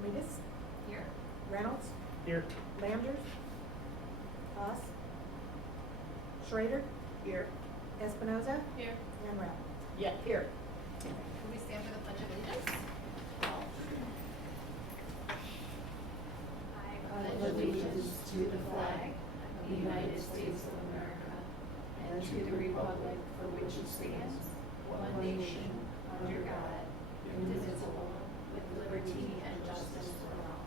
Comitas, Here. Reynolds, Here. Landers, Haas, Schrader, Here. Espinoza, Here. and Rapp. Yeah, here. Can we stand for the Pledge of Allegiance? I pledge allegiance to the flag of the United States of America and to the republic for which it stands, one nation, under God, indivisible, with liberty and justice for all.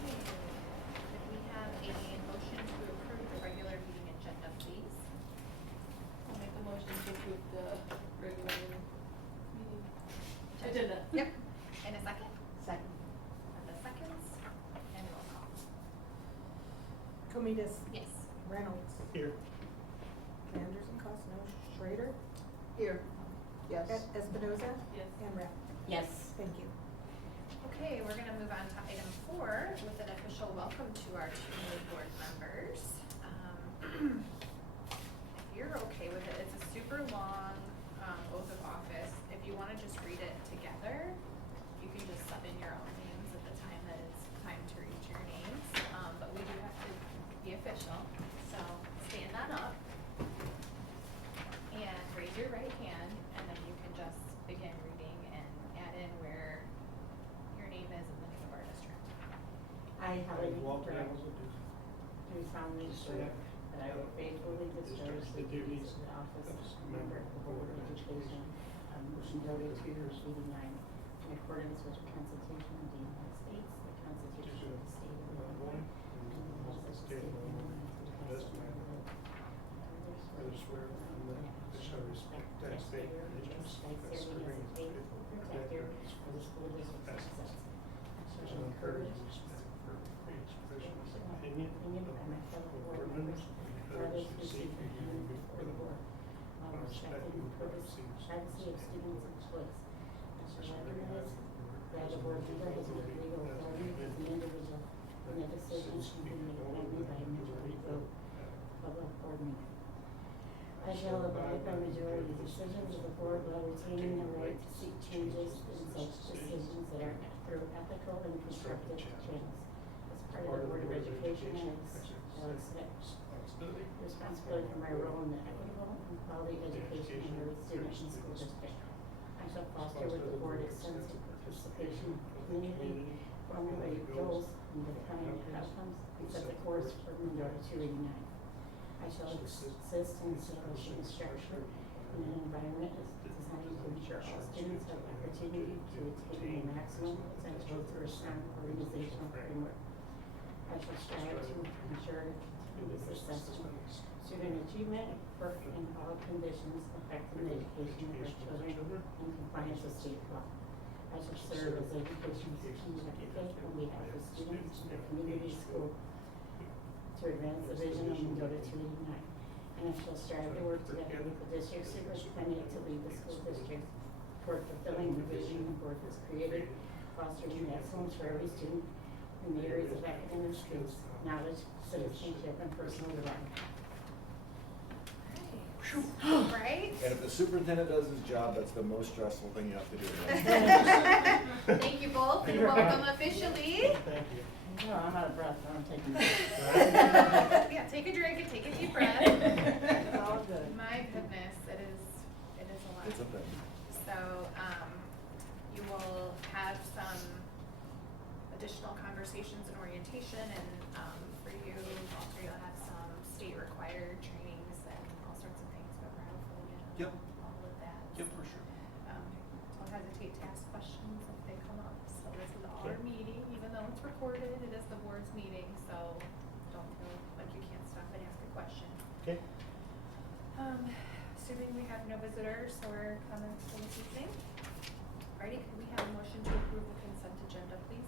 Could we have a motion to approve the regular meeting agenda, please? I'll make a motion to approve the regular meeting agenda. Yep. And a second? Second. And the seconds? And roll call. Comitas, Yes. Reynolds, Here. Landers and Cosno, Schrader, Here. Yes. Espinoza, Yes. and Rapp. Yes. Thank you. Okay, we're gonna move on to item 4 with an official welcome to our 2 new board members. If you're okay with it, it's a super long oath of office. If you wanna just read it together, you can just sub in your own names at the time that it's time to read your names. But we do have to be official, so stand on up and raise your right hand, and then you can just begin reading and add in where your name is and the name of our district. I, Helen Walter Durant, Hamilton, do solemnly swear that I will faithfully discharge the duties of the office of member of the Board of Education of Minnesota 89 in accordance with the Constitution of the United States, the Constitution of the State of Illinois, and the laws of the State of Illinois, to the best of my ability. I swear that I shall respect taxpayer interests and serving as a faithful protector protector of the school district's success. I shall encourage and respect for free expression of opinion by my fellow of board board members, members, for others who who seek seek a hearing before the board, while while respecting the privacy of students and employees. I shall recognize that the board member has no legal authority as an individual, and that decisions can be made only by a majority vote of a board meeting. I shall abide by majority decisions of the board while retaining the right to seek changes in such decisions that are through ethical and constructive channels. As part of the Board of Education, I will accept responsibility for my role in the equitable and quality education of every student in school district. I shall foster with the board extensive participation in the community, formulate goals, and define outcomes, and set the course for Minnesota 289. I shall assist in establishing a structure and an environment designed to ensure all students have opportunity to attain the maximum potential through a strong organizational framework. I shall strive to ensure continuous assessment, student achievement, work in all conditions affecting the education of our children in compliance with state law. I shall serve as education's key advocate on behalf of students in the community school to advance the vision of Minnesota 289. And I shall strive to work together with the district superintendent to lead the school district toward fulfilling the vision the board has created, fostering excellence for every student in the areas of academic skills, knowledge, citizenship, and personal development. Right? And if the superintendent does his job, that's the most stressful thing you have to do. Thank you both and welcome officially. Thank you. No, I'm out of breath, I'm taking Yeah, take a drink and take a deep breath. all good. My goodness, it is a lot. It's a thing. So, you will have some additional conversations and orientation, and for you, also you'll have some state required trainings and all sorts of things, but we're hopefully getting Yep. all of that. Yep, for sure. Don't hesitate to ask questions if they come up. So this is our Okay. meeting, even though it's recorded, it is the board's meeting, so don't feel like you can't stop and ask a question. Okay. Assuming we have no visitors or comments for this evening. Alrighty, could we have a motion to approve the consent agenda, please?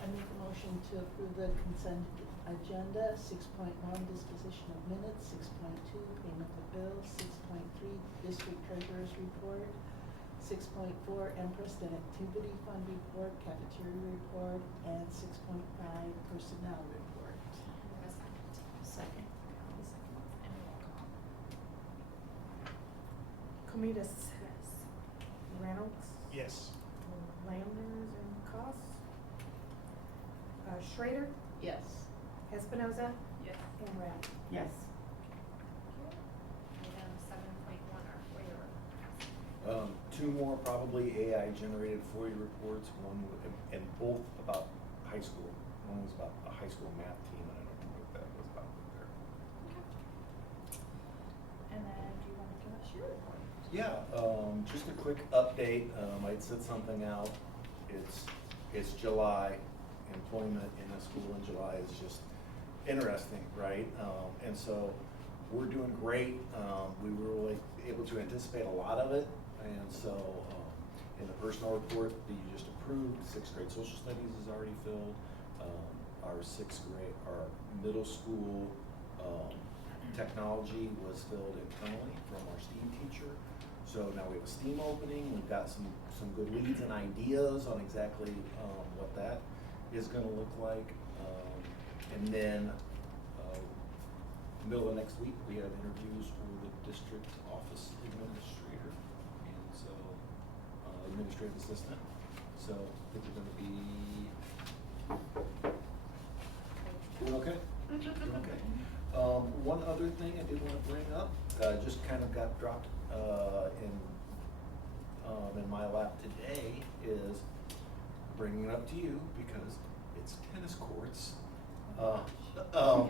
I make a motion to approve the consent agenda. 6.1, disposition of minutes. 6.2, payment of bills. 6.3, district treasurer's report. 6.4, Empress and Activity Fund report, cafeteria report, and 6.5, personnel report. Can we have a second? Second. And roll call. Comitas. Yes. Reynolds. Yes. Landers and Cost. Schrader, Yes. Espinoza, Yes. and Rapp. Yes. Item 7.1, our FOIA reports. Two more probably AI generated FOIA reports, and both about high school. One was about a high school math team, and I don't know what that was about there. And then do you want to give us your report? Yeah, just a quick update. I'd set something out. It's July. Employment in a school in July is just interesting, right? And so we're doing great. We were really able to anticipate a lot of it. And so in the personnel report that you just approved, 6th grade social studies is already filled. Our middle school technology was filled internally from our STEAM teacher. So now we have a STEAM opening. We've got some good leads and ideas on exactly what that is going to look like. And then middle of next week, we have interviews for the district office administrator and so administrative assistant. So I think we're going to be doing okay. Doing okay. One other thing I did want to bring up, just kind of got dropped in my lap today, is bringing it up to you because it's tennis courts. So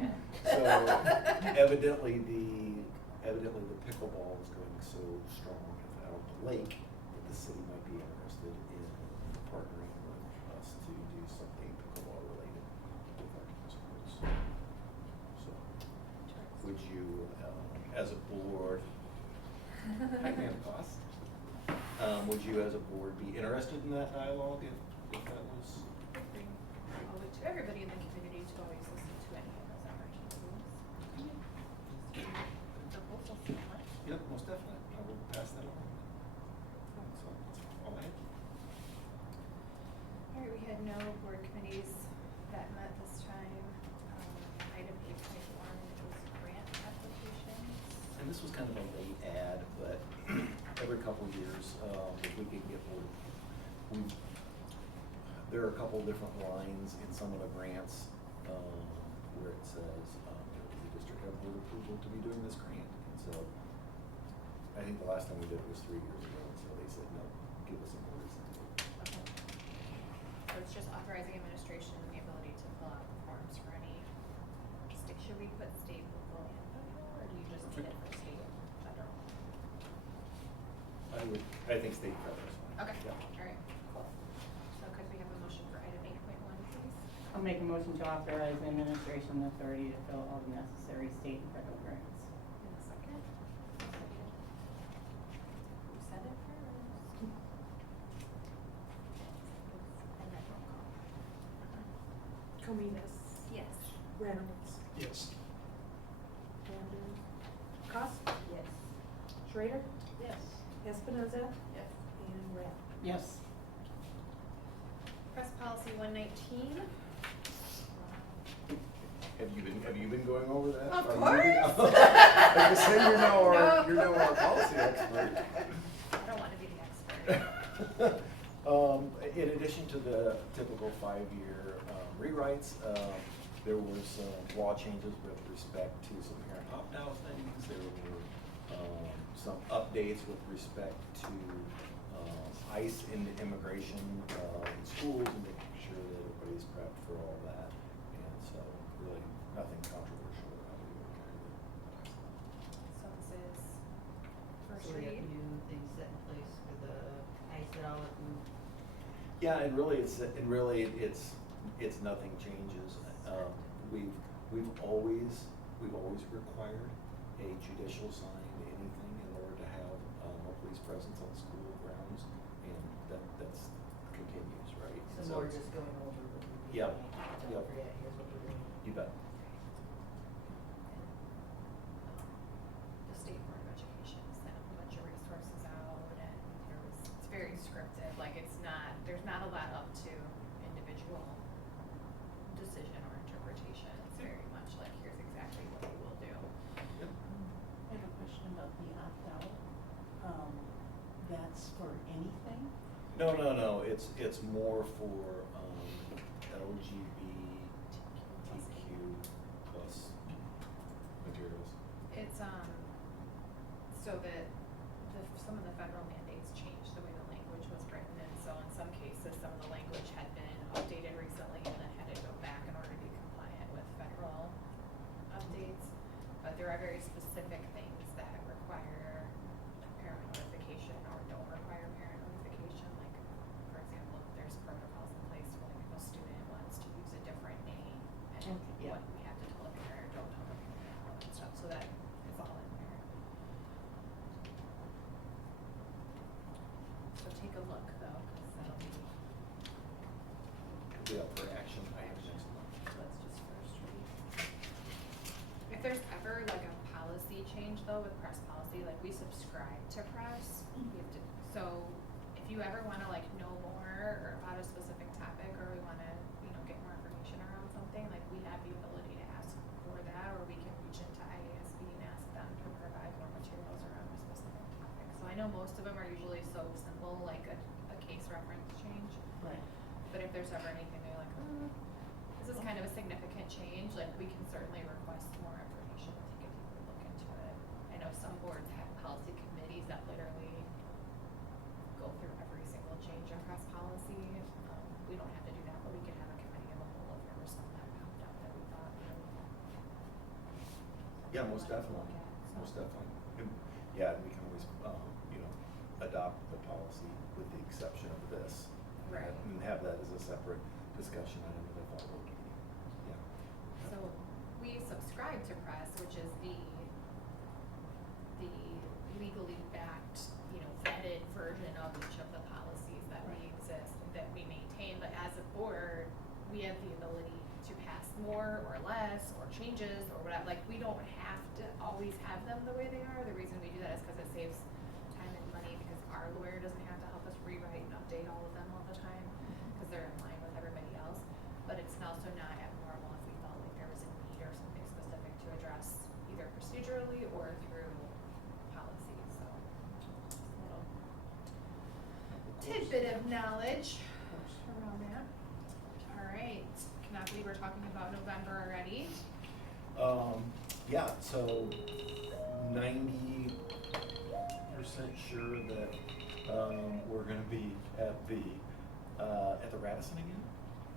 evidently the pickleball is going so strong out of the lake that the city might be interested in partnering with us to do something pickleball related with our tennis courts. So would you, as a board, I can cost. Would you as a board be interested in that dialogue if that was? Everybody in the community to always listen to any of those opportunities. Proposal somewhat. Yep, most definitely. I will pass that on. So that's all I have. All right, we had no board committees that met this time. Item 8.1 was grant applications. And this was kind of a late ad, but every couple of years, if we could get more, there are a couple of different lines in some of the grants where it says, does the district have board approval to be doing this grant? And so I think the last time we did it was 3 years ago, and so they said, no, give us a board. Okay. So it's just authorizing administration and the ability to fill out the forms for any state. Should we put state, local, and federal, or do you just need it for state and federal? I think state federal is fine. Okay, Yeah. all right, cool. So could we have a motion for item 8.1, please? I'll make a motion to authorize the administration authority to fill all the necessary state and federal grants. In a second. Who said it first? And then roll call. Comitas. Yes. Reynolds. Yes. Landers. Cost. Yes. Schrader, Yes. Espinoza, Yes. and Rapp. Yes. Press policy 119. Have you been going over that? Of Are you- course. Like you say, you're now No. our policy expert. I don't want to be the expert. In addition to the typical 5-year rewrites, there were some law changes with respect to some parent opt-out things. There were some updates with respect to ICE in immigration in schools and making sure that everybody's prepped for all that. And so really nothing controversial about it. So this is first So we have read. new things set in place for the ice at all, and Yeah, and really it's nothing changes. We've always required a judicial sign to anything in order to have a police presence on school grounds, and that's continues, right? so more just going over what we're doing. Yep, Don't yep. forget, here's what we're doing. You bet. The State Board of Education sent a bunch of resources out, and it's very scripted. Like there's not a lot up to individual decision or interpretation. It's very much like here's exactly what we will do. Yep. I have a question about the opt-out. No, it's more for, LGBTQ plus materials. It's, so that some of the federal mandates changed the way the language was written, and so in some cases, some of the language had been updated recently and then had to go back in order to be compliant with federal updates. But there are very specific things that require parent notification or don't require parent notification, like, for example, if there's protocols in place for like if a student wants to use a different name and Okay, yeah. what we have to tell a parent or don't tell a parent, all that stuff, so that is all in there. So take a look though, cause that'll be, It'll be up for action items next month. let's just first read. If there's ever like a policy change though with press policy, like we subscribe to press, we have to, so if you ever wanna like know more or about a specific topic, or we wanna, you know, get more information around something, like we have the ability to ask for that, or we can reach into IASB and ask them to provide more materials around a specific topic. So I know most of them are usually so simple, like a case reference change. Right. But if there's ever anything they're like, this is kind of a significant change, like we can certainly request more information and take a deeper look into it. I know some boards have policy committees that literally go through every single change in press policy. We don't have to do that, but we can have a committee of the whole if there was some that popped up that we thought really. Yeah, most wanted to definitely, look at, so. most definitely. And, yeah, and we can always, adopt the policy with the exception of this. Right. And have that as a separate discussion item with the follow yeah. So we subscribe to press, which is the legally backed, you know, vetted version of each of the policies that we exist, that we maintain. But as a board, we have the ability to pass more or less or changes or whatever. Like we don't have to always have them the way they are. The reason we do that is because it saves time and money, because our lawyer doesn't have to help us rewrite and update all of them all the time, because they're in line with everybody else. But it's also not abnormal if we felt like there was a need or something specific to address either procedurally or through policy. So just a little tidbit of knowledge around that. All right, cannot believe we're talking about November already. Yeah, so 90% sure that we're gonna be at the Radisson again,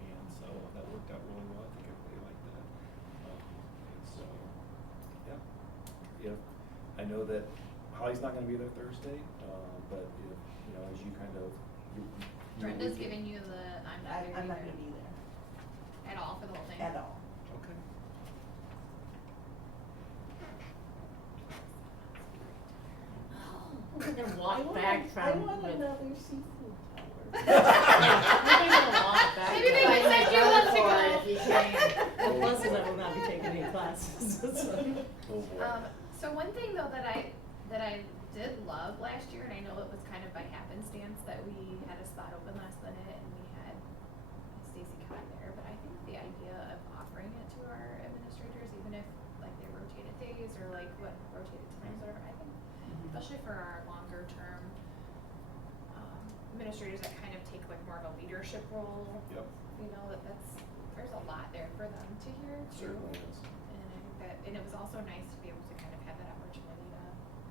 and so that worked out really well. I think everybody liked that. And so, yeah. I know that Holly's not gonna be there Thursday, but if, as you kind of. Brenda's giving you the, I'm not I'm not gonna gonna be be there there. At all for the whole thing? at all. Okay. We're gonna I walk want- back from. I want with- another seafood tower. We're gonna walk back. Maybe they from can send you one to Bellflower go. if you can. The plus is I will not be taking any classes, so. Oh, boy. So one thing though that I did love last year, and I know it was kind of by happenstance that we had a spot open last minute and we had Stacy Cott there, but I think the idea of offering it to our administrators, even if like they rotated days or like what rotated times or whatever, I think especially for our longer term administrators that kind of take like more of a leadership role. Yep. There's a lot there for them to hear too. Certainly is. And I think that, and it was also nice to be able to kind of have that opportunity to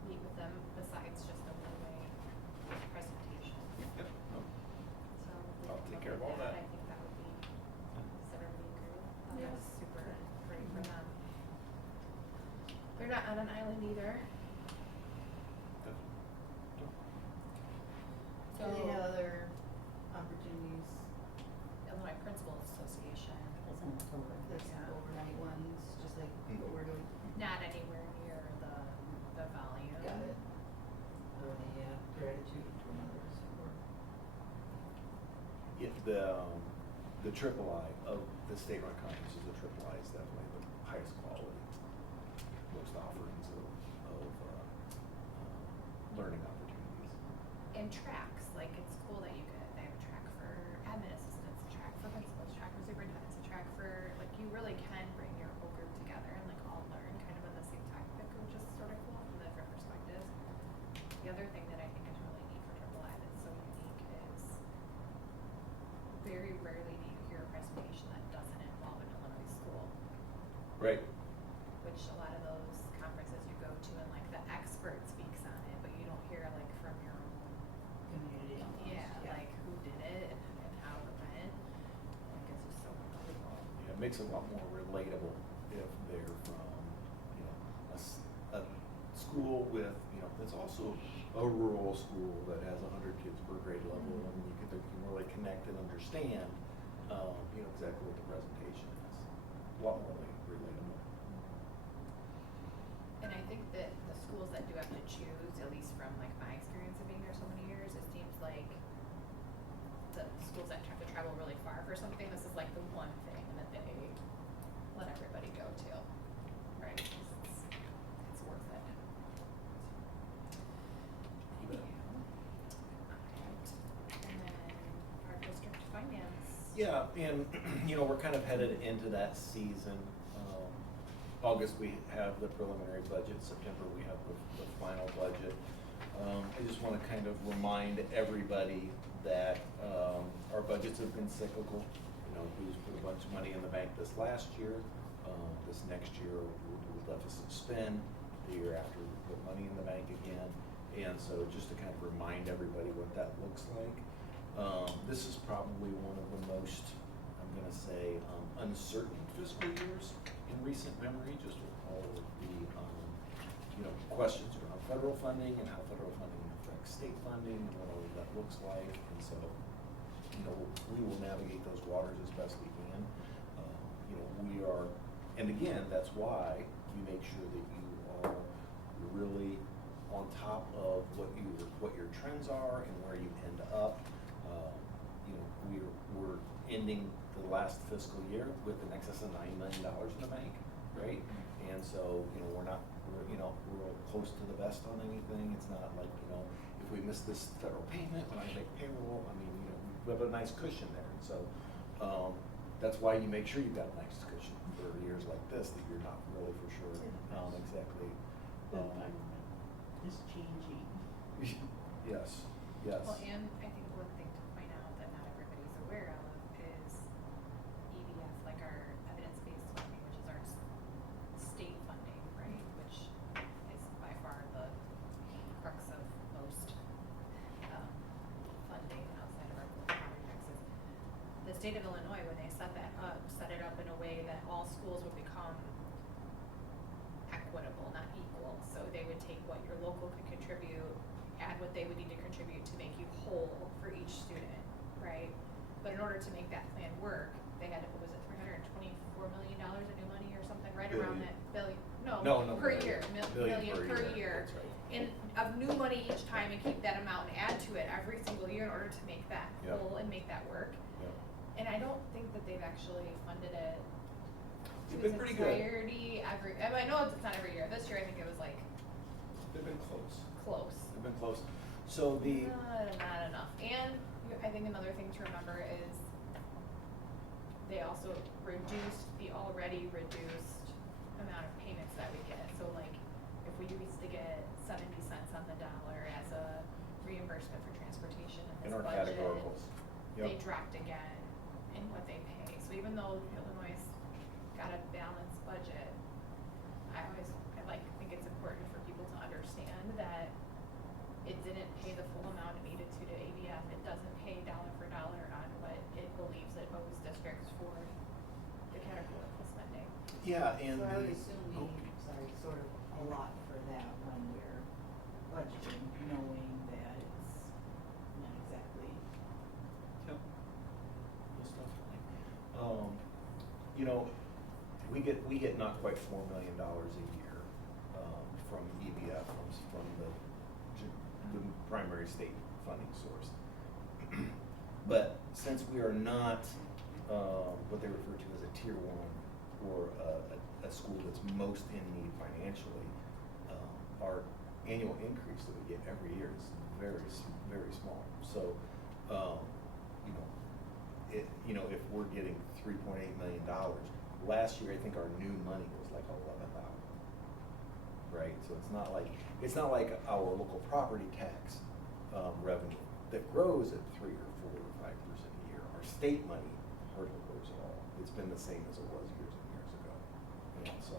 meet with them besides just a one-way presentation. Yep. No. So if we I'll could take look care at of all that. I think that would be, does everybody agree? Yeah. That's super great for them. They're not on an island either. Do they have other opportunities, Illinois Principals Association, That's in October. this Yeah. overnight ones, just like what we're doing? not anywhere near the volume. Got it. Or the gratitude to others, or. Yeah, the triple I of the state-run conferences, the triple I is definitely the highest quality, most offerings of learning opportunities. And tracks, like it's cool that they have a track for admin assistants, a track for principals, a track for superintendents, a track for, like you really can bring your whole group together and like all learn kind of at the same topic, which is sort of cool from different perspectives. The other thing that I think is really neat for Triple I that's so unique is Right. which a lot of those conferences you go to and like the expert speaks on it, but you don't hear like from your own, Community almost, yeah, like who did it and how it went. Like it's just so valuable. Yeah, it makes it a lot more relatable if they're from, you know, a school with, you know, that's also a rural school that has 100 kids per grade level, and you can really connect and understand, you know, exactly what the presentation is. A lot more relatable. And I think that the schools that do have to choose, at least from like my experience of being there so many years, it seems like the schools that have to travel really far for something, this is like the one thing that they let everybody go to, right? 'Cause it's worth it. You bet. Alright, and then our district finance. Yeah, and, you know, we're kind of headed into that season. August, we have the preliminary budget. September, we have the final budget. I just want to kind of remind everybody that our budgets have been cyclical. You know, we just put a bunch of money in the bank this last year. This next year, we'll deficit spend. The year after, we put money in the bank again. And so just to kind of remind everybody what that looks like. This is probably one of the most, I'm gonna say, uncertain fiscal years in recent memory, just with all of the, you know, questions around federal funding and how federal funding affects state funding and what all of that looks like. And so, you know, we will navigate those waters as best we can. You know, we are, and again, that's why we make sure that you are really on top of what your trends are and where you end up. You know, we're ending the last fiscal year with an excess of $9 million in the bank, right? And so, you know, we're close to the best on anything. It's not like, you know, if we miss this federal payment, when I make payroll, I mean, you know, we have a nice cushion there. And so, that's why you make sure you've got a nice cushion for years like this, that you're not really for sure, exactly. The environment is changing. Yes, yes. Well, and I think one thing to point out that not everybody's aware of is EBF, like our evidence-based funding, which is our state funding, right? Which is by far the crux of most funding outside of our property taxes. The state of Illinois, when they set it up in a way that all schools would become equitable, not equal. So they would take what your local could contribute, add what they would need to contribute to make you whole for each student, right? But in order to make that plan work, they had, what was it, $324 million of new money or something, right around that billion? No, per year, million per year. That's right. And of new money each time and keep that amount and add to it every single year in order to make that Yeah. whole and make that work. Yeah. And I don't think that they've actually funded it They've to been its pretty good. entirety I know it's not every year. This year I think it was like They've been close. close. They've been close. So the, Not enough. And I think another thing to remember is they also reduced the already reduced amount of payments that we get. So like if we used to get 70 cents on the dollar as a reimbursement for transportation in in this our budget, categoricals. they Yep. dropped again in what they pay. So even though Illinois got a balanced budget, I think it's important for people to understand that it didn't pay the full amount it needed to ABF. It doesn't pay dollar for dollar on what it believes it owes districts for the categorical spending. Yeah, and So I would the, assume oh, we, sort of allot for that when we're budgeting, knowing that it's not exactly. yep. Most definitely. You know, we get not quite $4 million a year, from EBF, from the primary state funding source. But since we are not, what they refer to as a tier one, or a school that's most in need financially, our annual increase that we get every year is very small. So, you know, if we're getting $3.8 million, last year I think our new money was like 11,000. Right, so it's not like our local property tax revenue that grows at 3 or 4 or 5% a year. Our state money hardly grows at all. It's been the same as it was years and years ago. And and so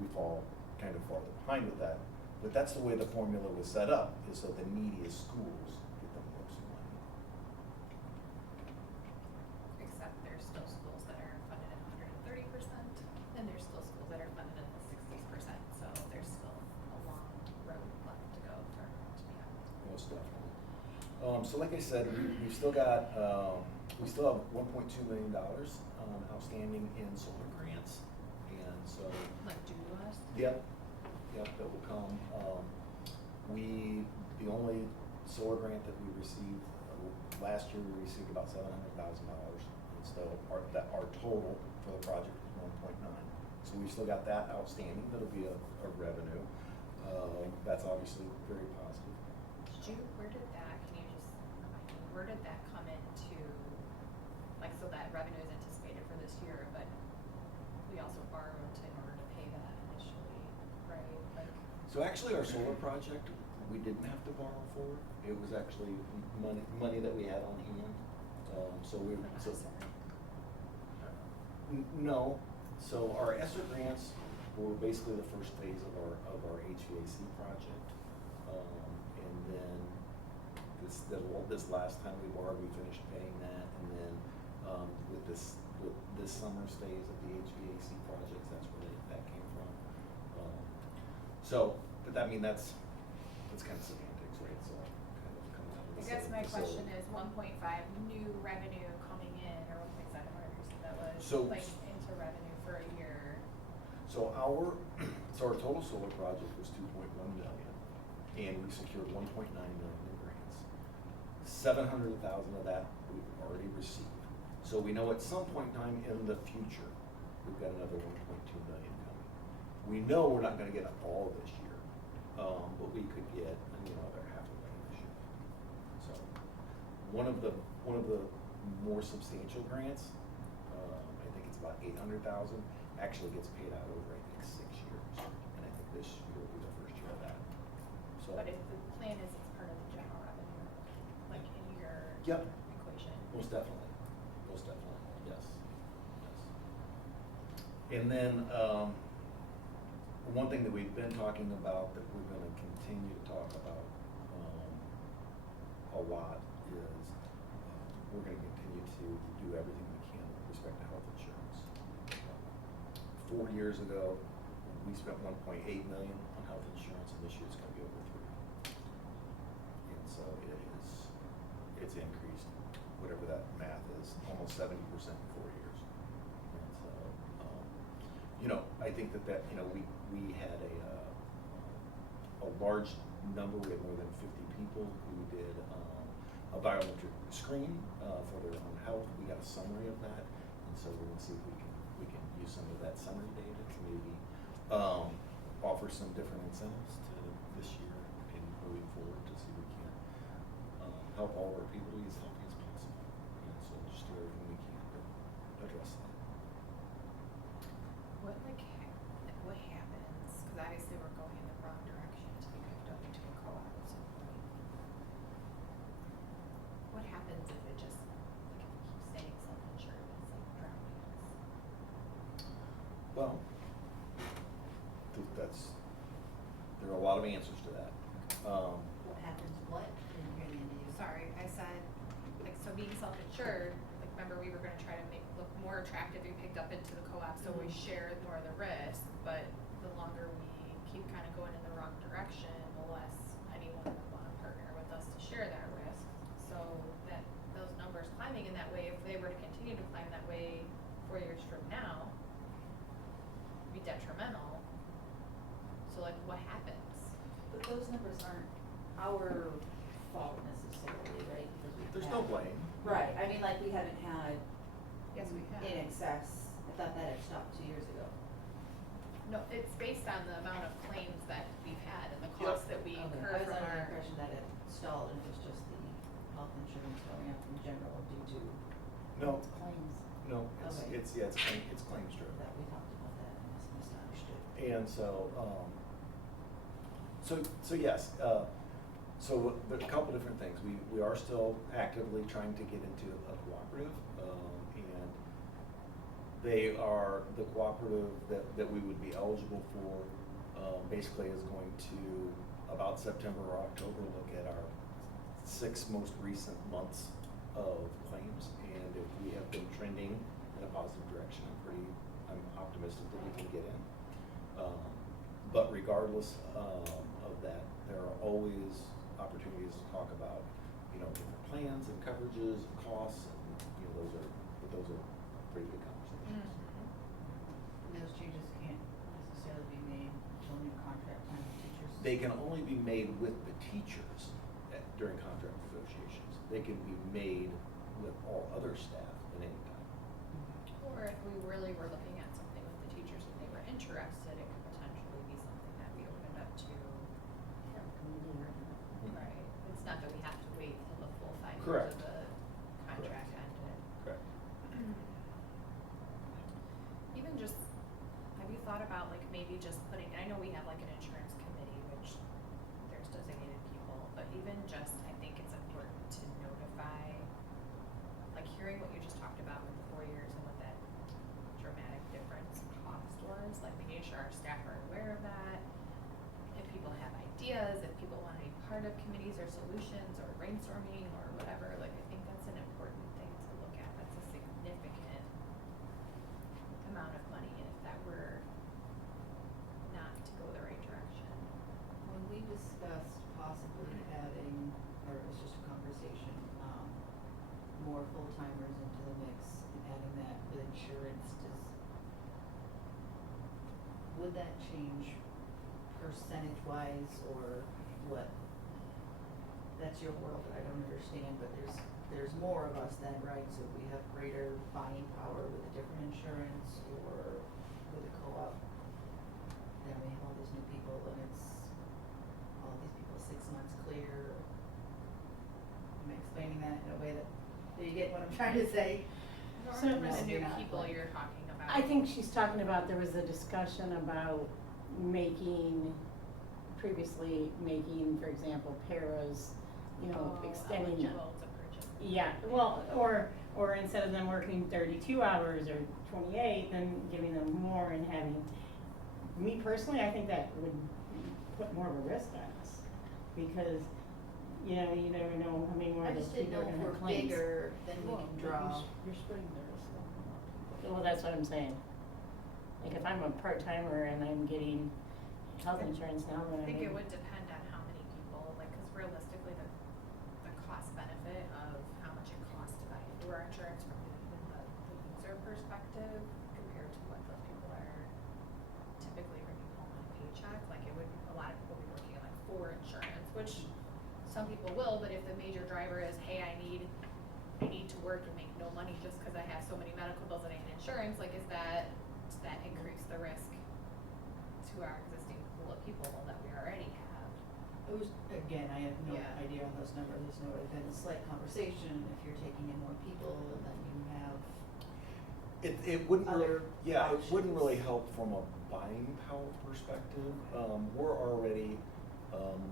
we fall kind of farther behind with that. But that's the way the formula was set up, is so the neediest schools get the most money. Except there's still schools that are funded at 130%, and there's still schools that are funded at the 60%, so there's still a long road left to go for everyone to be on. Most definitely. So like I said, we've still got, we still have $1.2 million outstanding in solar grants, and so. Like due to us? Yep, that will come. The only solar grant that we received, last year we received about $700,000, and so our total for the project is 1.9. So we've still got that outstanding, that'll be a revenue. That's obviously very positive. Where did that, can you just remind me, where did that come into, like, so that revenue is anticipated for this year, but we also borrowed in order to pay that initially, right? Like, So actually, our solar project, we didn't have to borrow for. It was actually money that we had on hand. So we. for the So, ESSER? no. So our ESSER grants were basically the first phase of our HVAC project, and then this last time we borrowed, we finished paying that, and then with this summer's phase of the HVAC projects, that's where that came from. So, but I mean that's kind of semantics, right? So kind of coming out of the I guess same my question facility. is 1.5 new revenue coming in, or 1.7, whatever you said that was, So- like into revenue for a year. So our total solar project was 2.1 million, and we secured 1.9 million in grants. 700,000 of that we've already received. So we know at some point in time in the future, we've got another 1.2 million coming. We know we're not gonna get all this year, but we could get, another $500,000 this year. So, one of the more substantial grants, I think it's about 800,000, actually gets paid out over, I think, 6 years. And I think this year will be the first year of that. So. But if the plan is it's part of the general revenue, like in your Yep. equation. Most definitely, yes. And then, one thing that we've been talking about that we're gonna continue to talk about, a lot is, we're gonna continue to do everything we can with respect to health insurance. 4 years ago, we spent 1.8 million on health insurance, and this year it's gonna be over 3. And so it's increased, whatever that math is, almost 70% in 4 years. And so, I think that, we had a large number, we had more than 50 people who did, a biometric screen, for their own health. We got a summary of that, and so we're gonna see if we can use some of that summary data to maybe, offer some different incentives to this year and moving forward to see if we can, help all of our people be as healthy as possible. And so just do everything we can to address that. What happens, because obviously we're going in the wrong direction to be picked up into a co-op at some point. What happens if it just, like, if we keep staying self-insured, it's like drowning us? Well, there are a lot of answers to that. What happens, what? Didn't hear the end of you. Sorry, I said, like, so being self-insured, like, remember we were gonna try to make, look more attractive, we picked up into the co-op, so we share more of the risk, but the longer we keep kind of going in the wrong direction, the less anyone would wanna partner with us to share that risk. So that, those numbers climbing in that way, if they were to continue to climb that way 4 years from now, be detrimental. So like, what happens? But those numbers aren't our fault necessarily, right? Because we There's no blame. Right, I mean, like, we haven't had Yes, we have. in excess, I thought that had stopped 2 years ago. No, it's based on the amount of claims that we've had and the Yep. costs that we Okay. incur I was from under the our. impression that it stalled and it was just the health insurance going up in general due to No, Claims. no, Okay. it's claims driven. that we talked about that and I must have misunderstood. And so, so yes, so a couple different things. We are still actively trying to get into a cooperative, and They are the cooperative that we would be eligible for, basically is going to, about September or October, look at our 6 most recent months of claims, and if we have been trending in a positive direction, I'm optimistic that we can get in. But regardless of that, there are always opportunities to talk about, different plans and coverages and costs, and those are pretty good conversations. And those changes can't necessarily be made until new contract time with teachers. They can only be made with the teachers during contract negotiations. They can be made with all other staff at any time. Or if we really were looking at something with the teachers and they were interested, it could potentially be something that we opened up to. Right. It's not that we have to wait till the full 5 years Correct. of the contract ended. Correct. Even just, have you thought about like maybe just putting, I know we have like an insurance committee, which there's designated people, but even just, I think it's important to notify, like hearing what you just talked about with the 4 years and what that dramatic difference in cost was, like making sure our staff are aware of that. If people have ideas, if people want to be part of committees or solutions or brainstorming or whatever, like I think that's an important thing to look at. That's a significant amount of money, and if that were not to go the right direction. When we discussed possibly adding, or it was just a conversation, more full-timers into the mix and adding that with insurance, would that change percentage-wise or what? That's your world, I don't understand, but there's more of us then, right? So we have greater buying power with a different insurance or with a co-op. Then we have all these new people and it's all these people 6 months clear. Am I explaining that in a way that, do you get what I'm trying to say? I don't So- remember the No, new you're not, people but- you're talking about. I think she's talking about, there was a discussion about previously making, for example, paras, extending them. Eligible to purchase. Yeah, well, or instead of them working 32 hours or 28, then giving them more and having, me personally, I think that would put more of a risk on us. Because, you never know how many more I of those just didn't people know are if gonna we're have claims. bigger, then we Well, can but draw. You're spreading the risk on more people. Well, that's what I'm saying. Like, if I'm a part-timer and I'm getting health insurance now, then I think it would depend on how many people, like, cause realistically, the cost benefit of how much it costs to buy into our insurance from the user perspective compared to what those people are typically bringing home on a paycheck, like a lot of people will be looking at like 4 insurance, which some people will, but if the major driver is, hey, I need to work and make no money just cause I have so many medical bills and I need insurance, like does that increase the risk to our existing pool of people that we already have? It was, again, I have no Yeah. idea on those numbers, there's no, been a slight conversation, if you're taking in more people, then you have, It wouldn't really, Other it wouldn't really options. help from a buying power perspective. We're already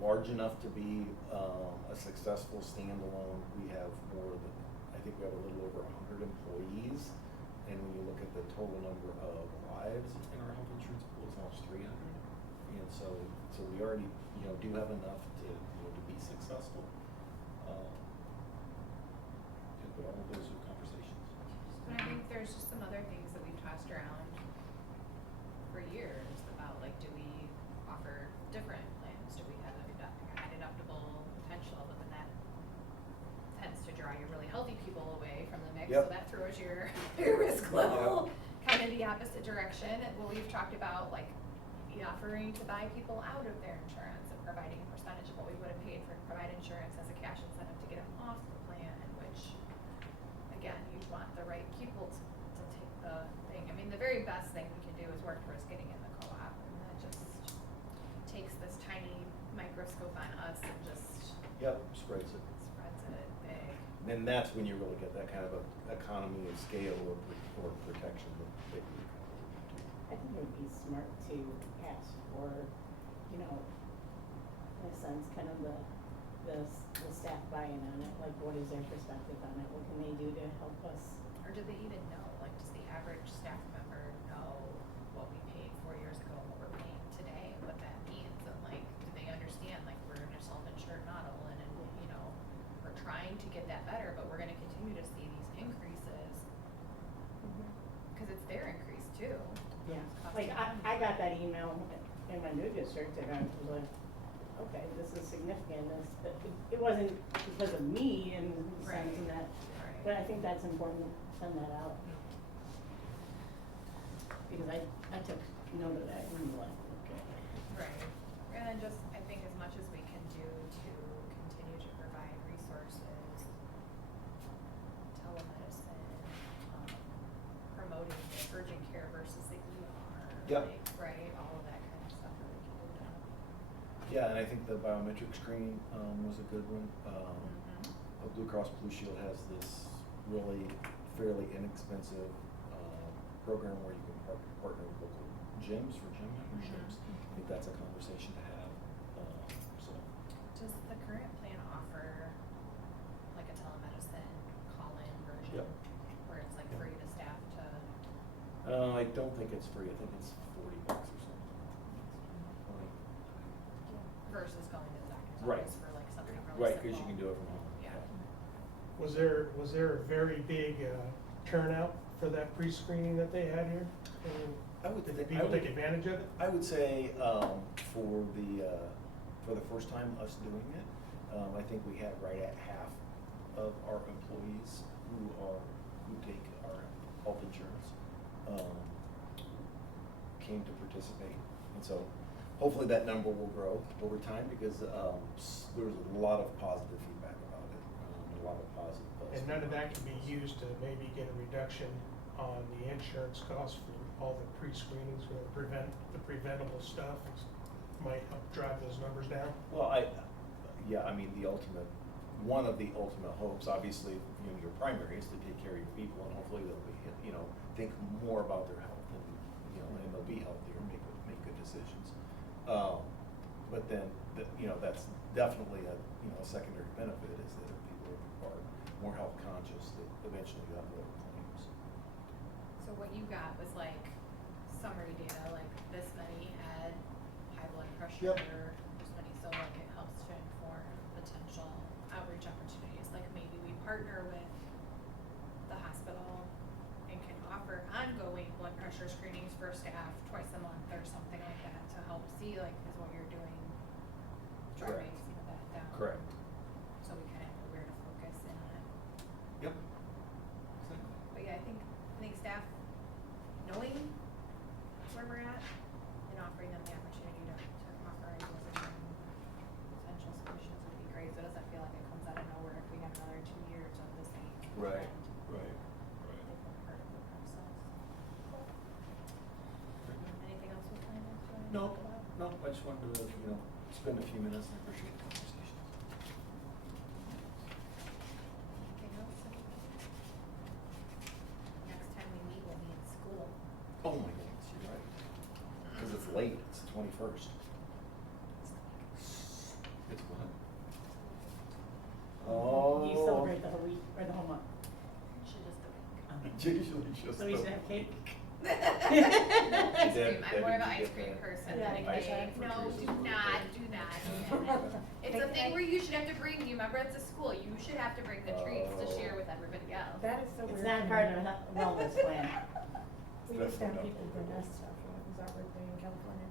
large enough to be a successful standalone. We have I think we have a little over 100 employees. And when you look at the total number of lives in our health insurance pool, it's almost 300. And so we already, do have enough to be successful. But all of those are conversations. But I think there's just some other things that we've tossed around for years about like, do we offer different plans? Do we have a high deductible potential? But then that tends to draw your really healthy people away from the mix. Yep. So that throws your risk level kind of the opposite direction. Well, we've talked about like offering to buy people out of their insurance and providing a percentage of what we would have paid for provide insurance as a cash incentive to get them off the plan, which again, you'd want the right people to take the thing. I mean, the very best thing we can do is work towards getting in the co-op, and that just takes this tiny microscope on us and just Yep, spreads it. spreads it big. Then that's when you really get that kind of a economy of scale or protection that you. I think it would be smart to ask for, in a sense, kind of the staff buy-in on it, like what is their perspective on it, what can they do to help us? Or do they even know? Like, does the average staff member know what we paid 4 years ago and what we're paying today, and what that means, and like, do they understand, like, we're in a self-insured model, and, you know, we're trying to get that better, but we're gonna continue to see these increases, cause it's their increase too. Yeah, Cost like, of I got that email in my new district, and I was like, okay, this is significant, but it wasn't because of me in the sense in that, Right. but I think that's important, to send that out. Because I took note of that, and I'm like, okay. Right, and then just, I think as much as we can do to continue to provide resources, telemedicine, promoting urgent care versus the ER. Yep. Like, right, all of that kind of stuff that we can do to help. Yeah, and I think the biometric screening, was a good one. Blue Cross Blue Shield has this really fairly inexpensive, program where you can partner with local gyms for gym memberships. I think that's a conversation to have, so. Does the current plan offer like a telemedicine call-in version? Yep. Where it's like free to staff to, I don't think it's free, I think it's $40 or something. versus going to the doctor's Right. office for like something really simple? Right, cause you can do it from home. Yeah. Was there a very big, turnout for that pre-screening that they had here? I would Did think- people I would- take advantage of it? I would say, for the first time us doing it, I think we had right at half of our employees who take our health insurance, came to participate. And so hopefully that number will grow over time because, there was a lot of positive feedback about it, a lot of positive buzz. And none of that can be used to maybe get a reduction on the insurance costs for all the pre-screenings, or the preventable stuff, might help drive those numbers down? Well, I mean, one of the ultimate hopes, obviously, your primary is to take care of your people, and hopefully they'll be, think more about their health, and, and they'll be healthier, make good decisions. But then, that's definitely a secondary benefit, is that if people are more health conscious, that eventually you have lower claims. So what you got was like summary data, like this many had high blood pressure, Yep. this many, so like it helps to inform potential outreach opportunities. Like maybe we partner with the hospital and can offer ongoing blood pressure screenings for staff twice a month or something like that to help see like is what you're doing driving Correct. some of that down. Correct. So we kind of know where to focus in on. Yep. Exactly. But yeah, I think staff knowing where we're at and offering them the opportunity to offer ideas and potential solutions would be great. So it doesn't feel like it comes out of nowhere if we have another 2 years of the same. Right. trend. Right. They feel part of the process. Anything else with finance you wanna No, talk about? no, I just wanted to, spend a few minutes, and I appreciate the conversation. Anything else? Next time we meet, we'll be in school. Oh my goodness, you're right. Cause it's late, it's the 21st. It's what? Oh. You celebrate the whole week, or the whole month? Should just It's usually just. So we should have cake? Ice cream, I'm Debbie, more of an did you ice cream get that? person Yeah, than a ice cake. cream for No, Teresa's do not, birthday. do not. It's a thing where you should have to bring, you remember it's a school, you should have to bring the treats to share with everybody else. That is so weird. It's not part of a wellness plan. We used to have Definitely people not. bring us stuff when it was our birthday in California.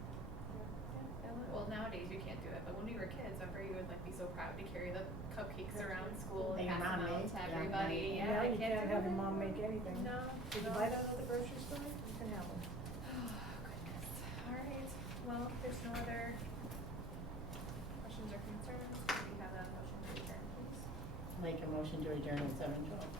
Well, nowadays you can't do it, but when we were kids, remember you would like be so proud to carry the cupcakes around school and Your pass them mom out made, to yeah, everybody, right. yeah, Now I you can't can't do have your that. mom make anything. No. Did you no. buy that at the grocery store? You can have them. Oh, goodness. All right, well, if there's no other questions or concerns, do we have a motion to adjourn, please? Make a motion to adjourn at 7:12.